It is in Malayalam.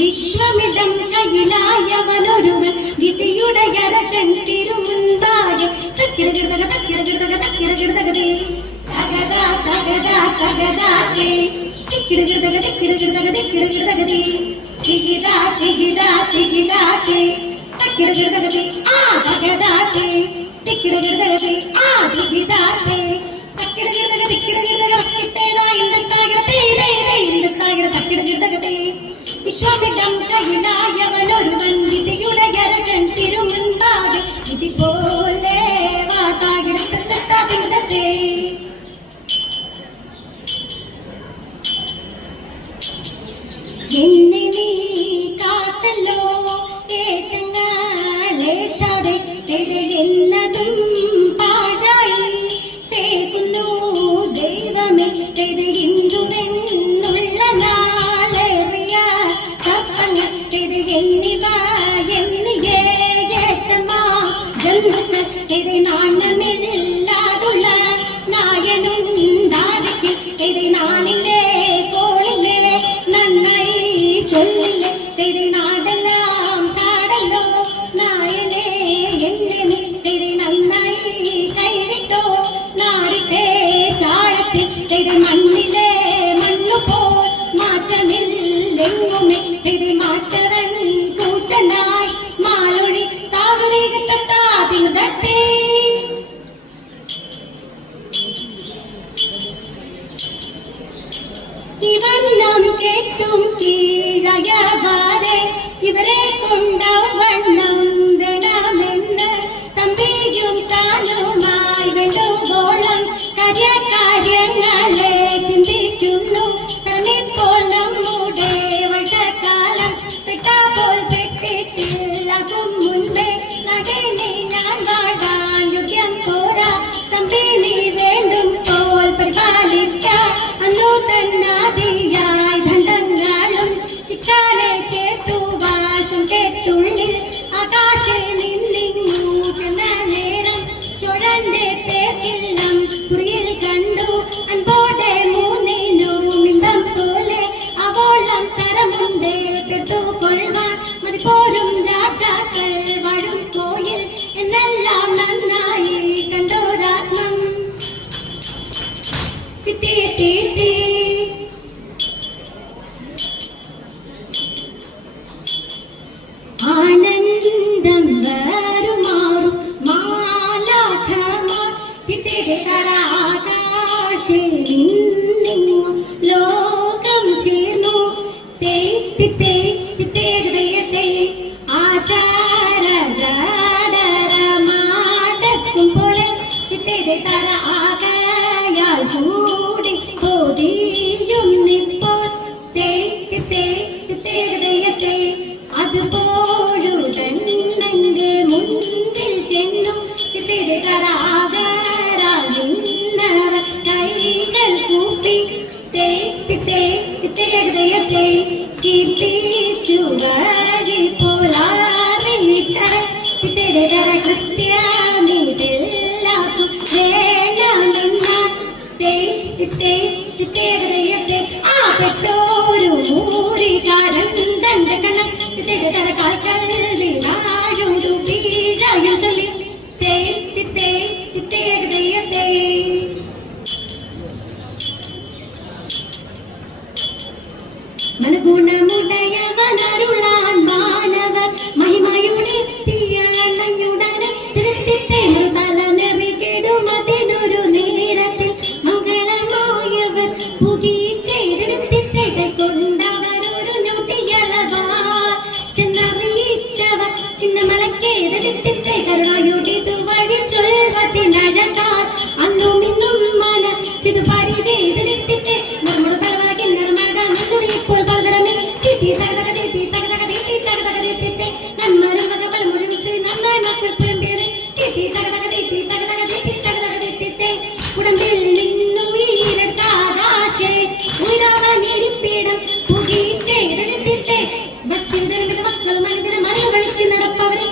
വിശ്വമിടം കയ്യിലായവനൊരുവൻ വിധിയുടെ ഗരജൻ തിരുമുൻപാകെ തക്കിടകിടതക തക്കിടകിടതക തക്കിടകിടതകതേ തകതാ തകതാ തകതാതേ തിക്കിടകിടതക തിക്കിടകിടതക തിക്കിടകിടതകതേ തികിടാ തികിടാ തികിടാതേ തക്കിടകിടതകതേ ആ തകതാതേ തിക്കിടകിടതകതേ ആ തികിടാതേ തക്കിടകിടതക തിക്കിടകിടതക കിട്ടേതാ ഇണ്ടത്താകിടതേ ഇണ്ടത്താകിട തക്കിടകിടതകതേ വിശ്വമിടം കയ്യിലായവനൊരുവൻ വിധിയുടെ ഗരജൻ തിരുമുൻപാകെ വിധി പോലെ വാതാകിടത്തേ എന്നെ നീ കാത്തല്ലോ ഏതങ്ങളേശാതെ തെളിയുന്നതും പാഴായി കീഴയവാരെ ഇവരെ കൊണ്ടവണ്ണം വേണമെന്ന് തമ്പിയും താനുമായി വേണ്ടുവോളം കാര്യങ്ങളെ ചിന്തിക്കുന്നു. തന്നിപ്പോൾ നമ്മുടെ വർഷക്കാലം പെട്ടാപോൽ പെട്ടിട്ടില്ലാകും മുൻപേ നടനെ ഞാൻ വാഴാൻ യോഗ്യം പോരാ. തമ്പി നീ വേണ്ടും പോൽ പരിപാലിക്കാൻ അന്നു തന്നാദിയായി ദണ്ഡങ്ങളും ചിക്കാലെ ചേർത്തു വാശം കേട്ടുള്ളിൽ ആകാശെ നിന്നിങ്ങു ചെന്ന നേരം ചോഴന്റെ പേർക്കില്ലം കുറിയിൽ കണ്ടു അൻപോടെ മൂന്നിനും ഇമ്പം പോലെ അവോളം തരമുണ്ട് പെട്ടുകൊള്ളുവാൻ മതിപോരും രാജാക്കൾ വാഴും കോയിൽ എന്നെല്ലാം നന്നായി കണ്ടോരാത്മം. ആനന്ദം വരുമാറും മാലാഖമാർ ആകാശേ ലോകം ചേർന്നു ഹൃദയത്തെ ആചാര ജാടരമാടക്കും പോലെ തര ആകയാൽ കൂടി കൊതിയും നിപ്പോൾ ഹൃദയത്തെ അതുപോലുടൻ എന്റെ മുൻപിൽ ചെന്നു തര ആകാരാകുന്നവർ കൈകൾ കൂപ്പി ഹൃദയത്തെ കീർത്തിച്ചു വഴി പോലാറിച്ച കൃത്യനിതെല്ലാവർക്കും വേണമെന്നാൽ ഹൃദയത്തെ ആ പെട്ടോരു മൂരികാരൻ തന്റെ കണ്ണം കാൽക്കൽ വീഴാഴുതു വീഴായും ചൊല്ലി ഹൃദയത്തെ മനഗുണമുടയവനരുളാൻ മാനവർ മഹിമയുടെത്തിയ അണഞ്ഞുടനെ തിരുത്തിത്തെ മൃതല നെറികെടുമതിനൊരു നേരത്തിൽ മംഗളമായവർ പുകീച്ചെതിരുത്തിത്തെ കൊണ്ടവരൊരു ഞൊട്ടിയളവാ ചെന്നറിയിച്ചവർ ചിന്നമലക്കേതിരുത്തിത്തെ കരുണയുടിതു വഴി ചൊൽവത്തിനഴകാൻ അന്നും ഇന്നും മനസ്സിതു പരിചയതിരുത്തിത്തെ നമ്മുടെ തലവറ കിന്നറ മഴകാൻ ഇപ്പോൾ പലതരമേ നന്മരുമക പലമുറിച്ച് നന്നായി മക്കൾ പുലമ്പിയത് ഉടമ്പിൽ നിന്നു വീരത്താകാശേ ഉയരാനിരിപ്പിടം പുകീച്ചെതിരുത്തിത്തെ വച്ചിരുന്ന മക്കൾ മനുഷ്യനെ മറിയ വഴിക്ക് നടപ്പവരെ